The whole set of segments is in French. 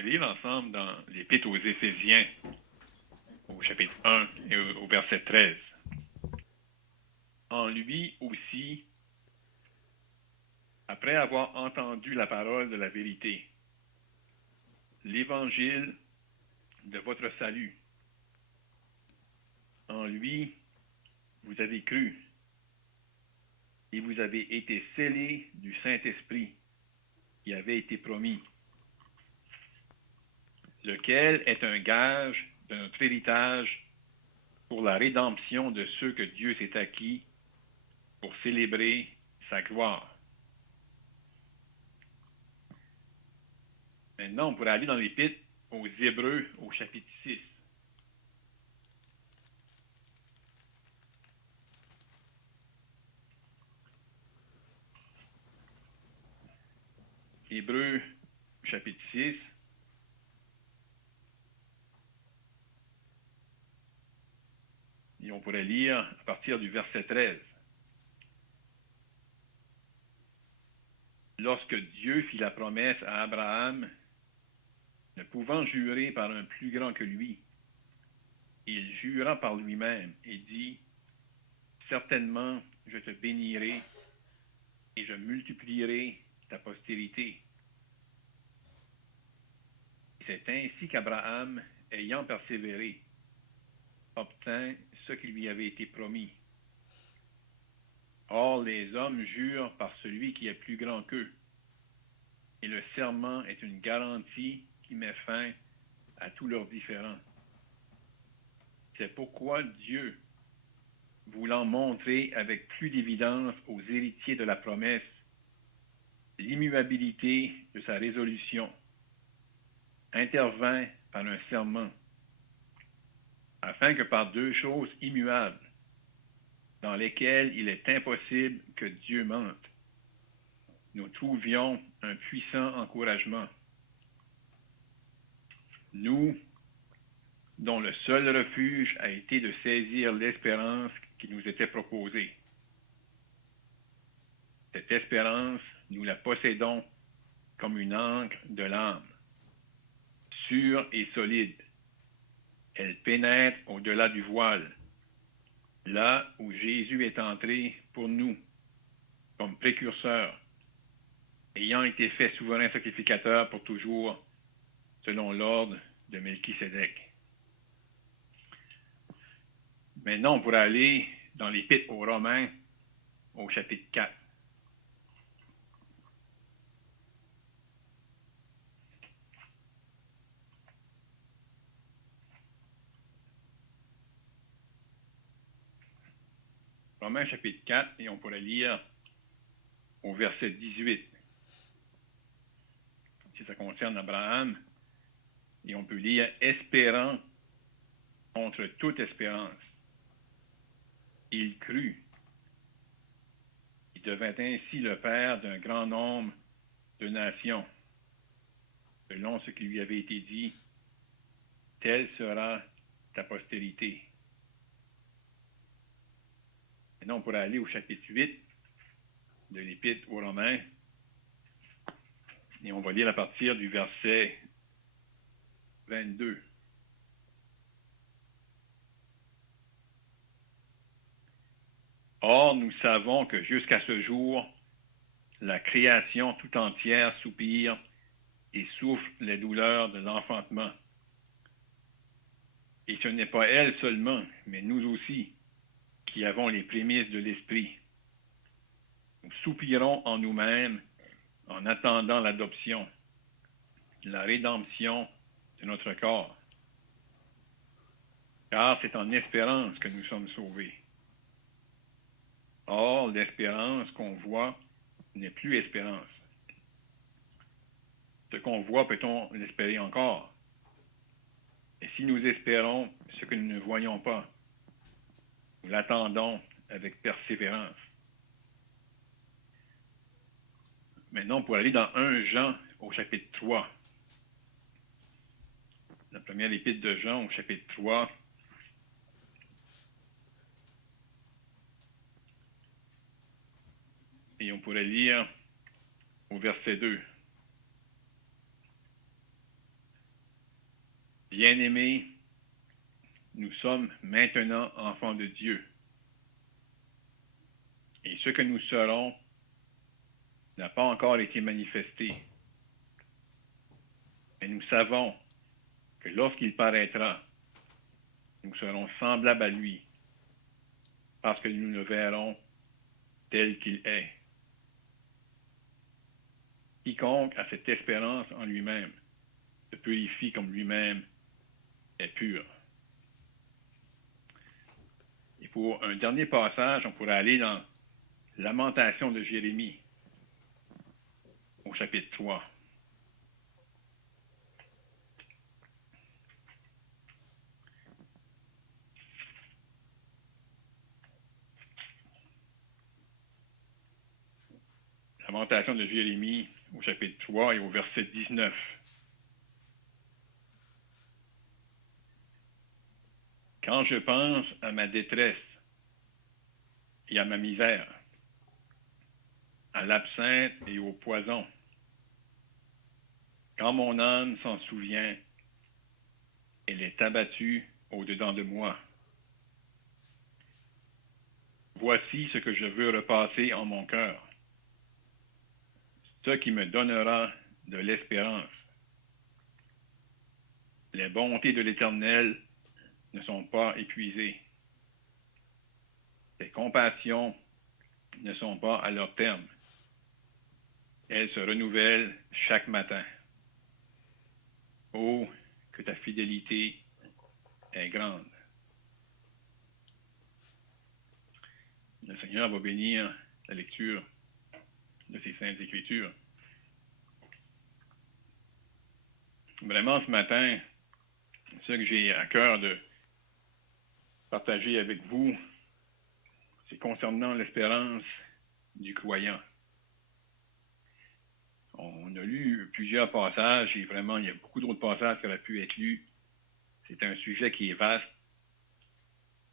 pourrait lire ensemble dans l'Épître aux Éphésiens, au chapitre 1 et au verset 13. En lui aussi, après avoir entendu la parole de la vérité, l'évangile de votre salut, en lui, vous avez cru et vous avez été scellés du Saint-Esprit qui avait été promis, lequel est un gage de notre héritage pour la rédemption de ceux que Dieu s'est acquis pour célébrer sa gloire. Maintenant, on pourrait aller dans l'Épître aux Hébreux au chapitre 6. Hébreux chapitre 6. Et on pourrait lire à partir du verset 13. Lorsque Dieu fit la promesse à Abraham, ne pouvant jurer par un plus grand que lui, il jura par lui-même et dit, « Certainement, je te bénirai et je multiplierai ta postérité. » C'est ainsi qu'Abraham, ayant persévéré, obtint ce qui lui avait été promis. Or, les hommes jurent par celui qui est plus grand qu'eux, et le serment est une garantie qui met fin à tous leurs différends. C'est pourquoi Dieu, voulant montrer avec plus d'évidence aux héritiers de la promesse l'immuabilité de sa résolution, intervint par un serment, afin que par deux choses immuables, dans lesquelles il est impossible que Dieu mente, nous trouvions un puissant encouragement. Nous, dont le seul refuge a été de saisir l'espérance qui nous était proposée. Cette espérance, nous la possédons comme une ancre de l'âme, sûre et solide. Elle pénètre au-delà du voile, là où Jésus est entré pour nous, comme précurseur, ayant été fait souverain sacrificateur pour toujours, selon l'ordre de Melchisédek. Maintenant, on pourrait aller dans l'Épître aux Romains, au chapitre 4. Romains chapitre 4, et on pourrait lire au verset 18. Si ça concerne Abraham, et on peut lire « Espérant contre toute espérance, il crut. Il devint ainsi le père d'un grand nombre de nations, selon ce qui lui avait été dit, telle sera ta postérité. » Maintenant, on pourrait aller au chapitre 8 de l'Épître aux Romains, et on va lire à partir du verset 22. Or, nous savons que jusqu'à ce jour, la création tout entière soupire et souffre les douleurs de l'enfantement. Et ce n'est pas elle seulement, mais nous aussi, qui avons les prémices de l'Esprit. Nous soupirons en nous-mêmes en attendant l'adoption, la rédemption de notre corps. Car c'est en espérance que nous sommes sauvés. Or, l'espérance qu'on voit n'est plus espérance. Ce qu'on voit, peut-on l'espérer encore? Et si nous espérons ce que nous ne voyons pas, nous l'attendons avec persévérance. Maintenant, pour aller dans 1 Jean au chapitre 3. La première épître de Jean au chapitre 3. Et on pourrait lire au verset 2. Bien-aimés, nous sommes maintenant enfants de Dieu. Et ce que nous serons n'a pas encore été manifesté. Mais nous savons que lorsqu'il paraîtra, nous serons semblables à lui, parce que nous le verrons tel qu'il est. Quiconque a cette espérance en lui-même se purifie comme lui-même est pur. Et pour un dernier passage, on pourrait aller dans Lamentation de Jérémie, au chapitre 3. Lamentation de Jérémie, au chapitre 3 et au verset 19. Quand je pense à ma détresse et à ma misère, à l'absinthe et au poison, quand mon âme s'en souvient, elle est abattue au-dedans de moi. Voici ce que je veux repasser en mon cœur, ce qui me donnera de l'espérance. Les bontés de l'Éternel ne sont pas épuisées. Ses compassions ne sont pas à leur terme. Elles se renouvellent chaque matin. Oh, que ta fidélité est grande. Le Seigneur va bénir la lecture de ces saintes Écritures. Vraiment, ce matin, ce que j'ai à cœur de partager avec vous, c'est concernant l'espérance du croyant. On a lu plusieurs passages et vraiment, il y a beaucoup d'autres passages qui auraient pu être lus. C'est un sujet qui est vaste,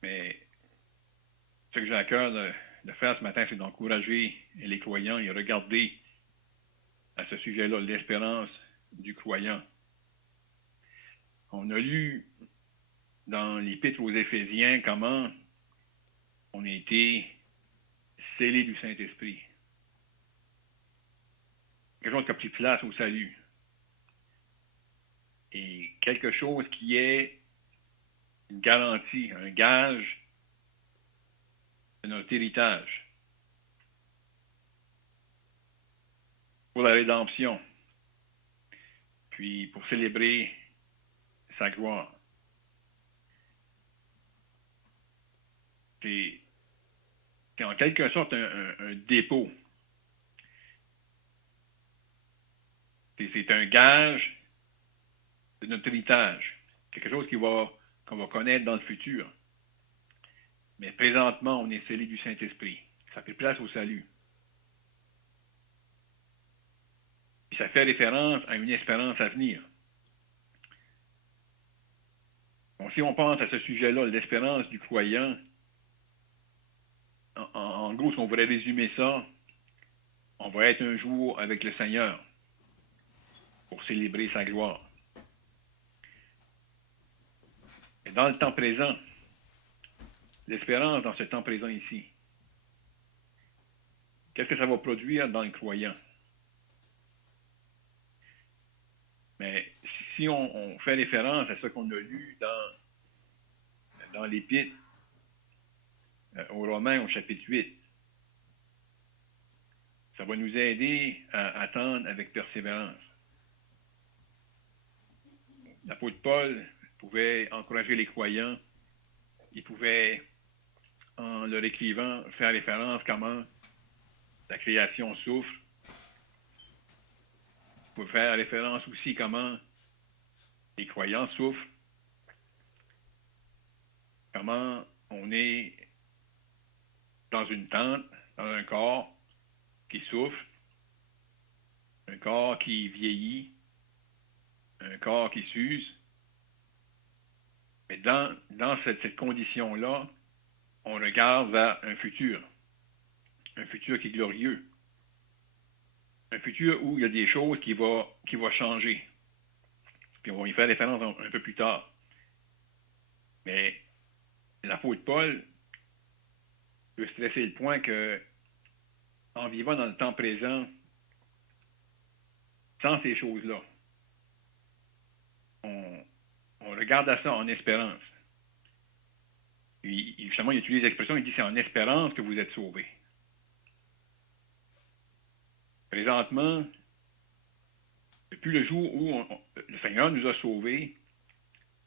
mais ce que j'ai à cœur de faire ce matin, c'est d'encourager les croyants et regarder à ce sujet-là l'espérance du croyant. On a lu dans l'Épître aux Éphésiens comment on a été scellés du Saint-Esprit. Quelque chose qui a pris place au salut. Et quelque chose qui est une garantie, un gage de notre héritage pour la rédemption, puis pour célébrer sa gloire. C'est en quelque sorte un dépôt. C'est un gage de notre héritage, quelque chose qu'on va connaître dans le futur. Mais présentement, on est scellé du Saint-Esprit. Ça fait place au salut. Puis ça fait référence à une espérance à venir. Bon, si on pense à ce sujet-là, l'espérance du croyant, en gros, si on voudrait résumer ça, on va être un jour avec le Seigneur pour célébrer sa gloire. Et dans le temps présent, l'espérance dans ce temps présent ici, qu'est-ce que ça va produire dans le croyant? Mais si on fait référence à ce qu'on a lu dans l'Épître aux Romains au chapitre 8, ça va nous aider à attendre avec persévérance. L'apôtre Paul pouvait encourager les croyants, il pouvait, en leur écrivant, faire référence comment la création souffre. Il pouvait faire référence aussi comment les croyants souffrent, comment on est dans une tente, dans un corps qui souffre, un corps qui vieillit, un corps qui s'use. Mais dans cette condition-là, on regarde vers un futur qui est glorieux, un futur où il y a des choses qui vont changer. puis on va y faire référence un peu plus tard. Mais l'apôtre Paul veut stresser le point que, en vivant dans le temps présent, sans ces choses-là, on regarde à ça en espérance. Puis, justement, il utilise l'expression, il dit c'est en espérance que vous êtes sauvés. Présentement, depuis le jour où le Seigneur nous a sauvés,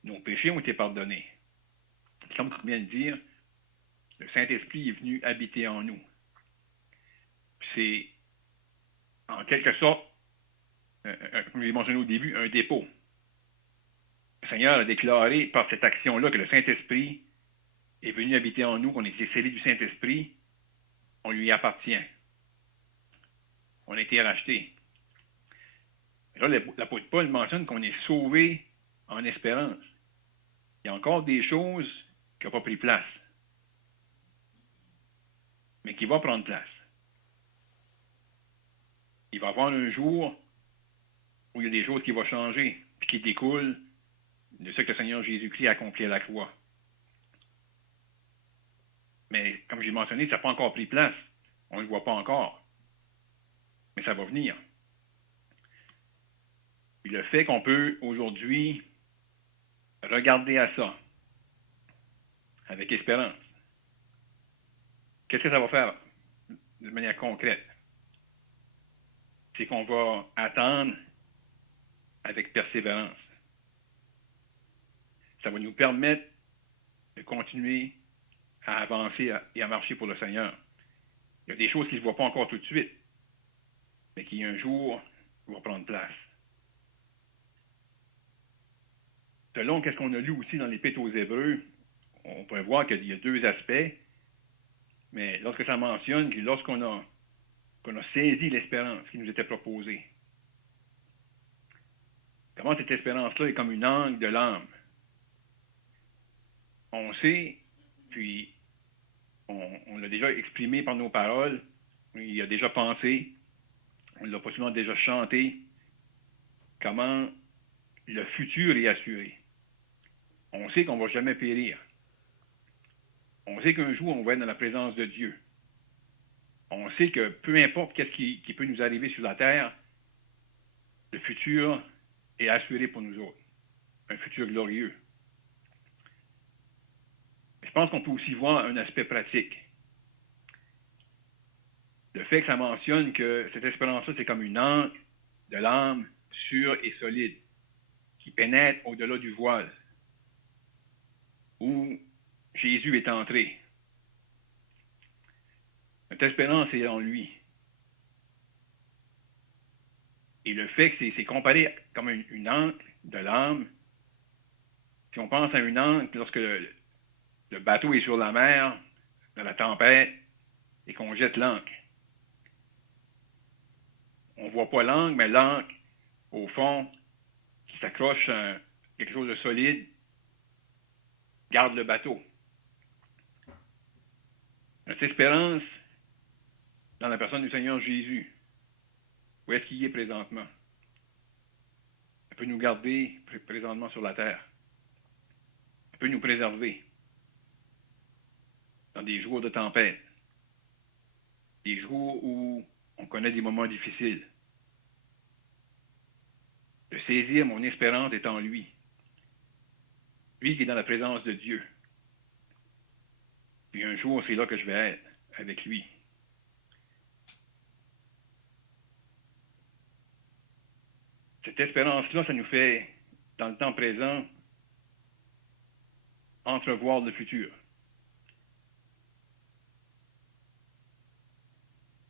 nos péchés ont été pardonnés. Comme je viens de dire, le Saint-Esprit est venu habiter en nous. C'est, en quelque sorte, comme j'ai mentionné au début, un dépôt. Le Seigneur a déclaré par cette action-là que le Saint-Esprit est venu habiter en nous, qu'on est scellés du Saint-Esprit, on lui appartient. On a été rachetés. Là, l'apôtre Paul mentionne qu'on est sauvé en espérance. Il y a encore des choses qui n'ont pas pris place, mais qui vont prendre place. Il va y avoir un jour où il y a des choses qui vont changer, puis qui découlent de ce que le Seigneur Jésus-Christ a accompli à la croix. Mais, comme j'ai mentionné, ça n'a pas encore pris place. On ne le voit pas encore. Mais ça va venir. Puis le fait qu'on peut aujourd'hui regarder à ça avec espérance, qu'est-ce que ça va faire de manière concrète? C'est qu'on va attendre avec persévérance. Ça va nous permettre de continuer à avancer et à marcher pour le Seigneur. Il y a des choses qui ne se voient pas encore tout de suite, mais qui un jour vont prendre place. Selon ce qu'on a lu aussi dans l'Épître aux Hébreux, on pourrait voir qu'il y a deux aspects, mais lorsque ça mentionne que lorsqu'on a saisi l'espérance qui nous était proposée, comment cette espérance-là est comme une angle de l'âme. On sait, puis on l'a déjà exprimé par nos paroles, il y a déjà pensé, on l'a possiblement déjà chanté, comment le futur est assuré. On sait qu'on ne va jamais périr. On sait qu'un jour, on va être dans la présence de Dieu. On sait que peu importe ce qui peut nous arriver sur la terre, le futur est assuré pour nous autres. Un futur glorieux. Je pense qu'on peut aussi voir un aspect pratique. Le fait que ça mentionne que cette espérance-là, c'est comme une ancre de l'âme sûre et solide, qui pénètre au-delà du voile, où Jésus est entré. Notre espérance est en lui. Et le fait que c'est comparé comme une ancre de l'âme, si on pense à une ancre, lorsque le bateau est sur la mer, dans la tempête, et qu'on jette l'ancre. On ne voit pas l'ancre, mais l'ancre, au fond, qui s'accroche à quelque chose de solide, garde le bateau. Notre espérance dans la personne du Seigneur Jésus, où est-ce qu'il est présentement? Elle peut nous garder présentement sur la terre. Elle peut nous préserver dans des jours de tempête, des jours où on connaît des moments difficiles. De saisir mon espérance est en lui. Lui qui est dans la présence de Dieu. Puis un jour, c'est là que je vais être, avec lui. Cette espérance-là, ça nous fait, dans le temps présent, entrevoir le futur.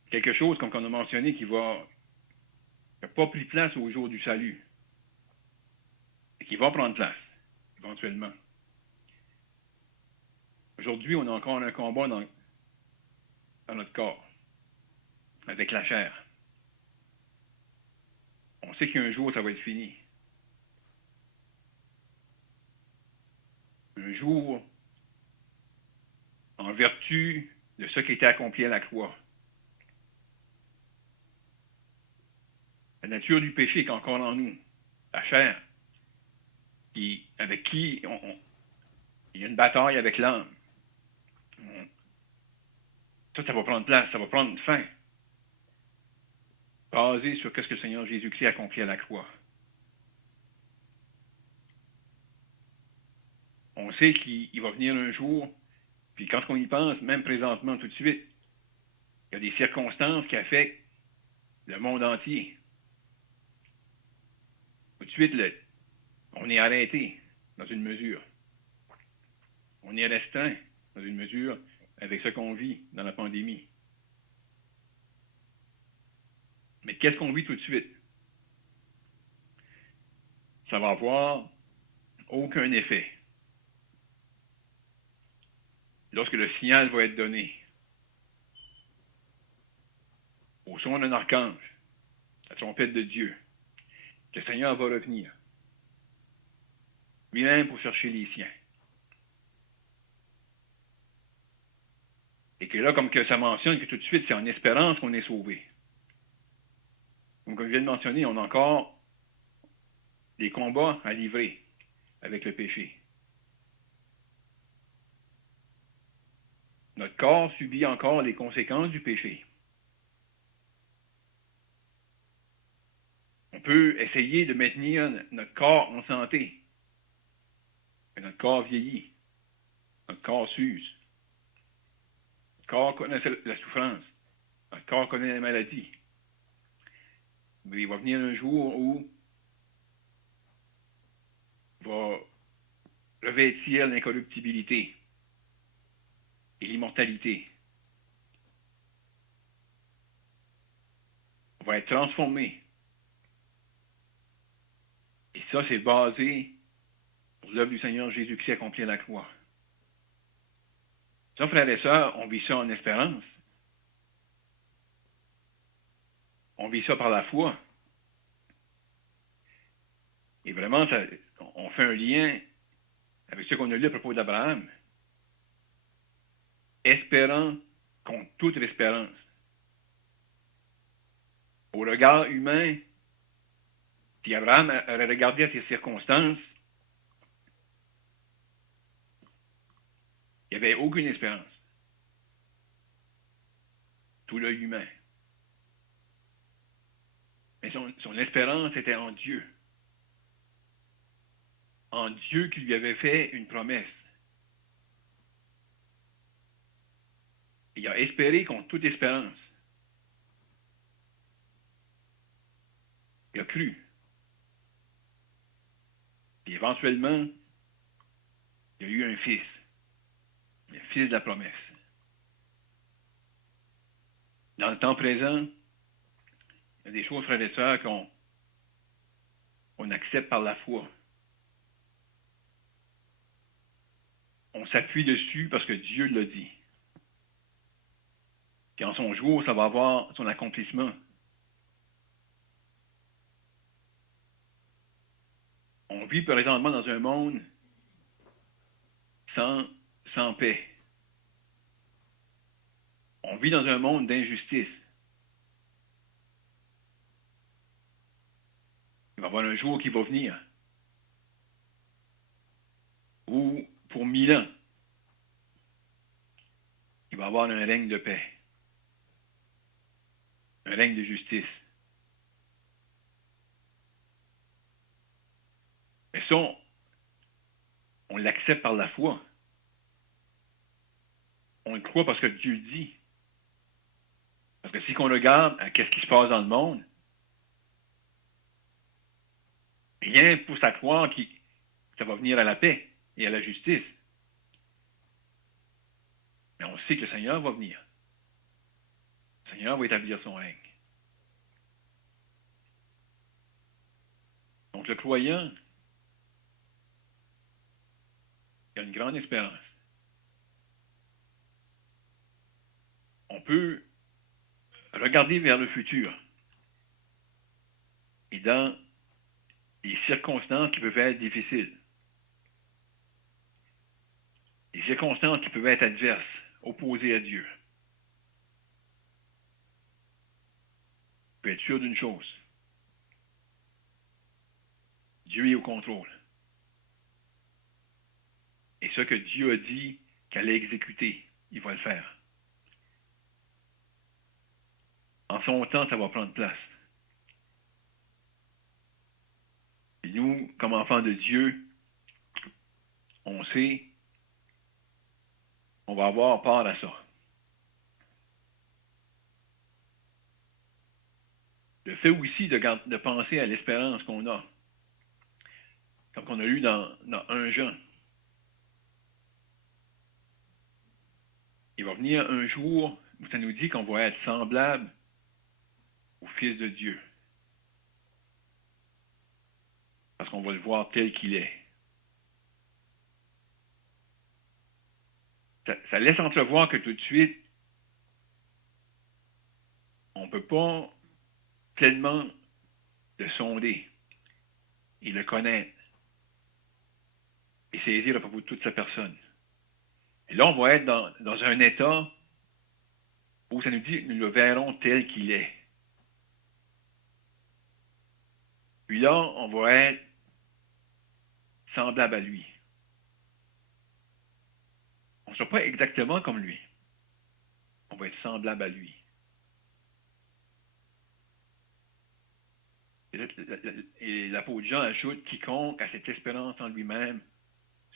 Quelque chose, comme on a mentionné, qui n'a pas pris place au jour du salut, et qui va prendre place, éventuellement. Aujourd'hui, on a encore un combat dans notre corps, avec la chair. On sait qu'un jour, ça va être fini. Un jour, en vertu de ce qui était accompli à la croix. La nature du péché est encore en nous, la chair. avec qui il y a une bataille avec l'âme. Ça va prendre place, ça va prendre fin. Basé sur ce que le Seigneur Jésus-Christ a accompli à la croix. On sait qu'il va venir un jour, puis quand on y pense, même présentement, tout de suite, il y a des circonstances qui affectent le monde entier. Tout de suite, on est arrêté dans une mesure. On est restreint dans une mesure avec ce qu'on vit dans la pandémie. Mais qu'est-ce qu'on vit tout de suite? Ça va avoir aucun effet. Lorsque le signal va être donné, au son d'un archange, la trompette de Dieu, le Seigneur va revenir, lui-même pour chercher les siens. Et que là, comme que ça mentionne que tout de suite, c'est en espérance qu'on est sauvé. Donc, comme je viens de mentionner, on a encore des combats à livrer avec le péché. Notre corps subit encore les conséquences du péché. On peut essayer de maintenir notre corps en santé, mais notre corps vieillit, notre corps s'use, notre corps connaît la souffrance, notre corps connaît la maladie. Mais il va venir un jour où il va revêtir l'incorruptibilité et l'immortalité. On va être transformé. Et ça, c'est basé sur l'œuvre du Seigneur Jésus-Christ accompli à la croix. Ça, frères et sœurs, on vit ça en espérance. On vit ça par la foi. Et vraiment, on fait un lien avec ce qu'on a lu à propos d'Abraham. Espérant contre toute espérance. Au regard humain, si Abraham aurait regardé à ces circonstances, il n'y avait aucune espérance. Tout l'œil humain. Mais son espérance était en Dieu. En Dieu qui lui avait fait une promesse. Il a espéré contre toute espérance. Il a cru. Et éventuellement, il y a eu un fils. Le fils de la promesse. Dans le temps présent, il y a des choses, frères et sœurs, qu'on accepte par la foi. On s'appuie dessus parce que Dieu l'a dit. Puis en son jour, ça va avoir son accomplissement. On vit présentement dans un monde sans paix. On vit dans un monde d'injustice. Il va y avoir un jour qui va venir où, pour 1000 ans, il va y avoir un règne de paix, un règne de justice. Mais ça, on l'accepte par la foi. On le croit parce que Dieu dit. Parce que si on regarde à ce qui se passe dans le monde, rien ne pousse à croire que ça va venir à la paix et à la justice. Mais on sait que le Seigneur va venir. Le Seigneur va établir son règne. Donc le croyant, il a une grande espérance. On peut regarder vers le futur et dans les circonstances qui peuvent être difficiles, les circonstances qui peuvent être adverses, opposées à Dieu. On peut être sûr d'une chose. Dieu est au contrôle. ce que Dieu a dit qu'elle allait exécuter, il va le faire. En son temps, ça va prendre place. Et nous, comme enfants de Dieu, on sait, on va avoir part à ça. Le fait aussi de penser à l'espérance qu'on a, comme on a lu dans 1 Jean. Il va venir un jour où ça nous dit qu'on va être semblable au Fils de Dieu. Parce qu'on va le voir tel qu'il est. Ça laisse entrevoir que tout de suite, on ne peut pas tellement le sonder et le connaître et saisir à propos de toute sa personne. Et là, on va être dans un état où ça nous dit nous le verrons tel qu'il est. Puis là, on va être semblable à lui. On ne sera pas exactement comme lui. On va être semblable à lui. Et l'apôtre Jean ajoute, quiconque a cette espérance en lui-même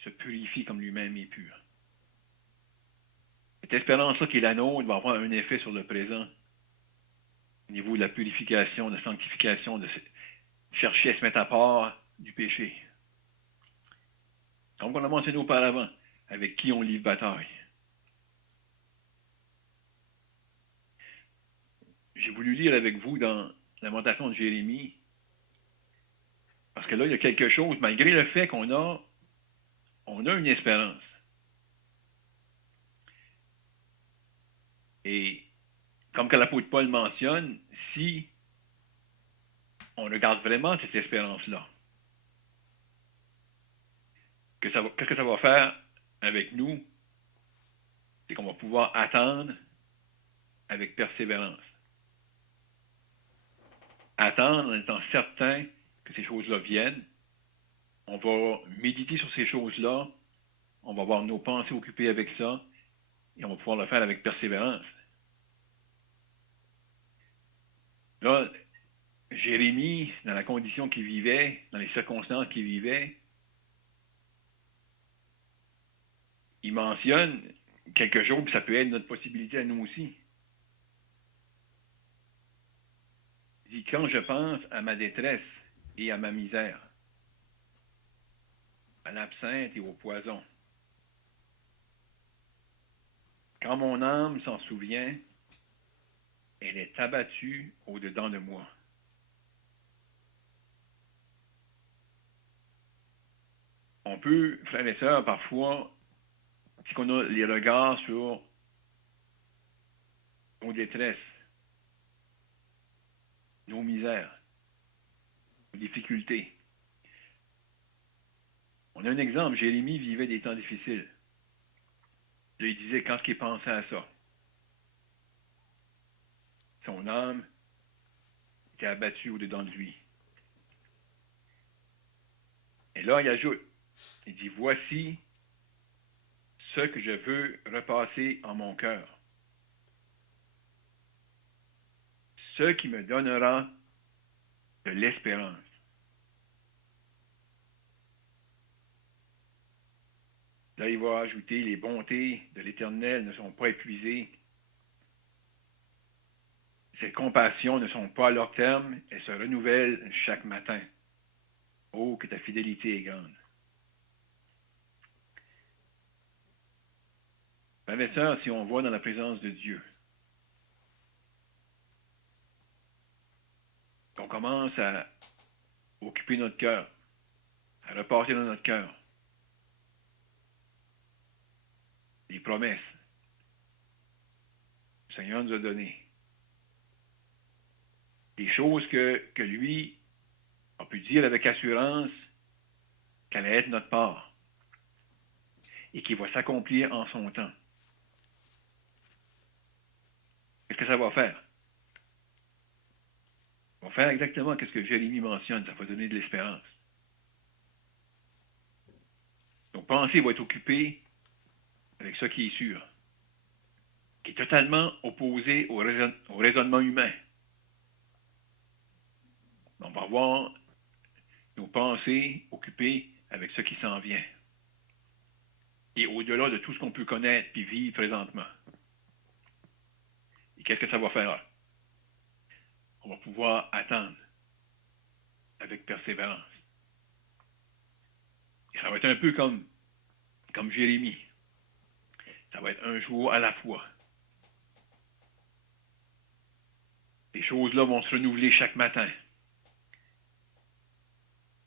se purifie comme lui-même est pur. Cette espérance-là qui est la nôtre va avoir un effet sur le présent au niveau de la purification, de la sanctification, de chercher à se mettre à part du péché. Comme on a mentionné auparavant, avec qui on livre bataille. J'ai voulu lire avec vous dans la Lamentation de Jérémie, parce que là, il y a quelque chose, malgré le fait qu'on a une espérance. Et comme que l'apôtre Paul mentionne, si on regarde vraiment cette espérance-là, qu'est-ce que ça va faire avec nous? C'est qu'on va pouvoir attendre avec persévérance. Attendre en étant certain que ces choses-là viennent. On va méditer sur ces choses-là. On va avoir nos pensées occupées avec ça. Et on va pouvoir le faire avec persévérance. Là, Jérémie, dans la condition qu'il vivait, dans les circonstances qu'il vivait, il mentionne quelque chose, puis ça peut être notre possibilité à nous aussi. Il dit, quand je pense à ma détresse et à ma misère, à l'absinthe et au poison, quand mon âme s'en souvient, elle est abattue au-dedans de moi. On peut, frères et sœurs, parfois, si on a les regards sur nos détresses, nos misères, nos difficultés. On a un exemple, Jérémie vivait des temps difficiles. Là, il disait quand il pensait à ça, son âme était abattue au-dedans de lui. Et là, il ajoute, il dit, voici ce que je veux repasser en mon cœur. Ce qui me donnera de l'espérance. Là, il va ajouter, les bontés de l'Éternel ne sont pas épuisées. Ses compassions ne sont pas à leur terme, elles se renouvellent chaque matin. Oh, que ta fidélité est grande. Frères et sœurs, si on voit dans la présence de Dieu, qu'on commence à occuper notre cœur, à repasser dans notre cœur les promesses que le Seigneur nous a données, des choses que lui a pu dire avec assurance qu'elle allait être notre part et qui va s'accomplir en son temps. Qu'est-ce que ça va faire? Ça va faire exactement ce que Jérémie mentionne, ça va donner de l'espérance. Donc, pensées vont être occupées avec ce qui est sûr, qui est totalement opposé au raisonnement humain. On va avoir nos pensées occupées avec ce qui s'en vient. Et au-delà de tout ce qu'on peut connaître et vivre présentement. Et qu'est-ce que ça va faire? On va pouvoir attendre avec persévérance. Et ça va être un peu comme Jérémie. Ça va être un jour à la fois. Les choses-là vont se renouveler chaque matin.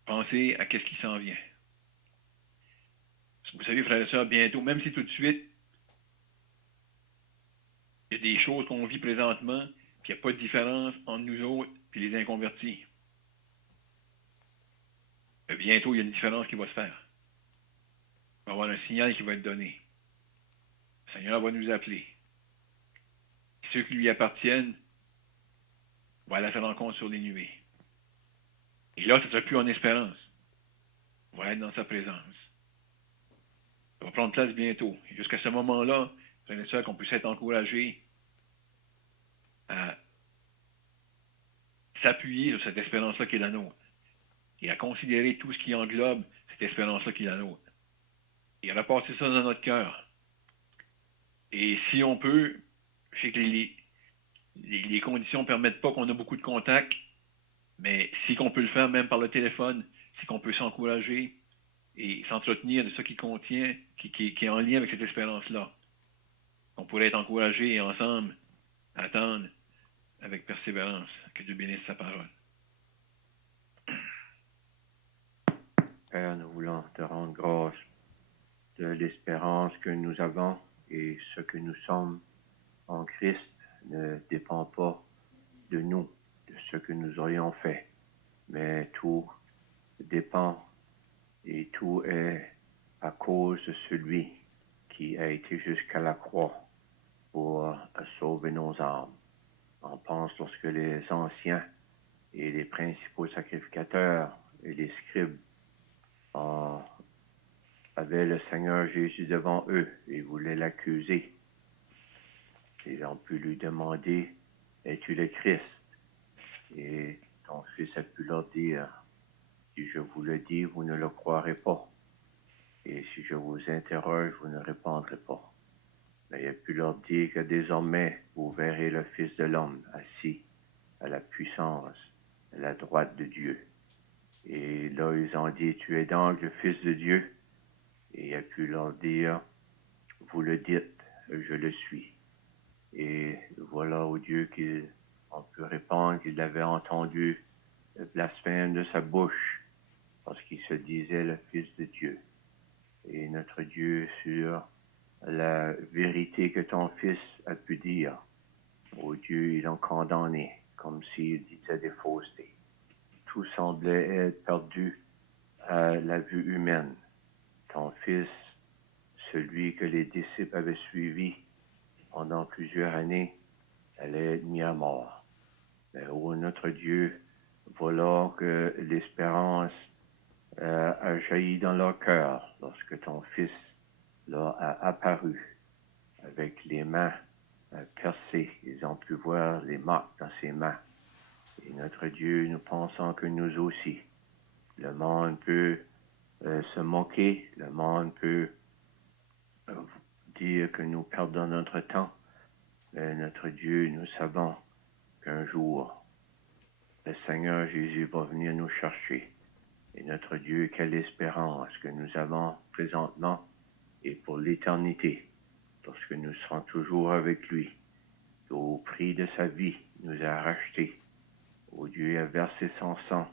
Pensez à ce qui s'en vient. Vous savez, frères et sœurs, bientôt, même si tout de suite, il y a des choses qu'on vit présentement, puis il n'y a pas de différence entre nous autres et les inconvertis. Mais bientôt, il y a une différence qui va se faire. Il va y avoir un signal qui va être donné. Le Seigneur va nous appeler. Ceux qui lui appartiennent vont aller à sa rencontre sur les nuées. Et là, ça ne sera plus en espérance. On va être dans sa présence. Ça va prendre place bientôt. Et jusqu'à ce moment-là, frères et sœurs, qu'on puisse être encouragés à s'appuyer sur cette espérance-là qui est la nôtre. Et à considérer tout ce qui englobe cette espérance-là qui est la nôtre. Et à repasser ça dans notre cœur. Et si on peut, je sais que les conditions ne permettent pas qu'on ait beaucoup de contacts, mais si qu'on peut le faire même par le téléphone, si qu'on peut s'encourager et s'entretenir de ce qui contient, qui est en lien avec cette espérance-là. On pourrait être encouragés et ensemble attendre avec persévérance que Dieu bénisse sa parole. Père, nous voulons te rendre grâce de l'espérance que nous avons et ce que nous sommes en Christ ne dépend pas de nous, de ce que nous aurions fait, mais tout dépend et tout est à cause de celui qui a été jusqu'à la croix pour sauver nos âmes. On pense lorsque les anciens et les principaux sacrificateurs et les scribes avaient le Seigneur Jésus devant eux et voulaient l'accuser. Ils ont pu lui demander, « Es-tu le Christ? » Et ton fils a pu leur dire, « Si je vous le dis, vous ne le croirez pas. Et si je vous interroge, vous ne répondrez pas. » Mais il a pu leur dire que désormais, vous verrez le Fils de l'homme assis à la puissance, à la droite de Dieu. Et là, ils ont dit, « Tu es donc le Fils de Dieu? » Et il a pu leur dire, « Vous le dites, je le suis. » Et voilà au Dieu qu'on peut répondre qu'il avait entendu le blasphème de sa bouche parce qu'il se disait le Fils de Dieu. Et notre Dieu, sur la vérité que ton Fils a pu dire, au Dieu, ils l'ont condamné comme s'il disait des faussetés. Tout semblait être perdu à la vue humaine. Ton Fils, celui que les disciples avaient suivi pendant plusieurs années, allait être mis à mort. Mais ô notre Dieu, voilà que l'espérance a jailli dans leur cœur lorsque ton Fils là, a apparu avec les mains percées. Ils ont pu voir les marques dans ses mains. Et notre Dieu, nous pensons que nous aussi, le monde peut se moquer, le monde peut dire que nous perdons notre temps. Mais notre Dieu, nous savons qu'un jour, le Seigneur Jésus va venir nous chercher. Et notre Dieu, quelle espérance que nous avons présentement et pour l'éternité, lorsque nous serons toujours avec lui. Au prix de sa vie, nous a rachetés. Ô Dieu a versé son sang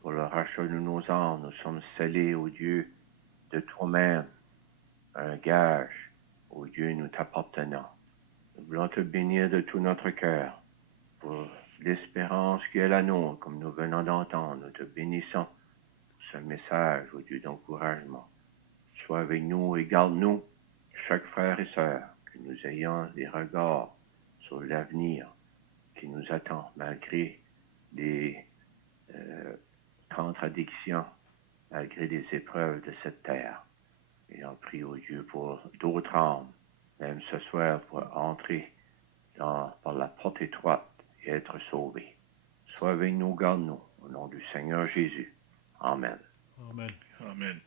pour le rachat de nos âmes. Nous sommes scellés, ô Dieu, de toi-même, un gage. Ô Dieu, nous t'appartenons. Nous voulons te bénir de tout notre cœur pour l'espérance qui est la nôtre, comme nous venons d'entendre. Nous te bénissons pour ce message, ô Dieu, d'encouragement. Sois avec nous et garde-nous, chaque frère et sœur, que nous ayons des regards sur l'avenir qui nous attend, malgré les contradictions, malgré les épreuves de cette terre. Et on prie au Dieu pour d'autres âmes, même ce soir, pour entrer par la porte étroite et être sauvés. Sois avec nous, garde-nous, au nom du Seigneur Jésus. Amen. Amen. Amen.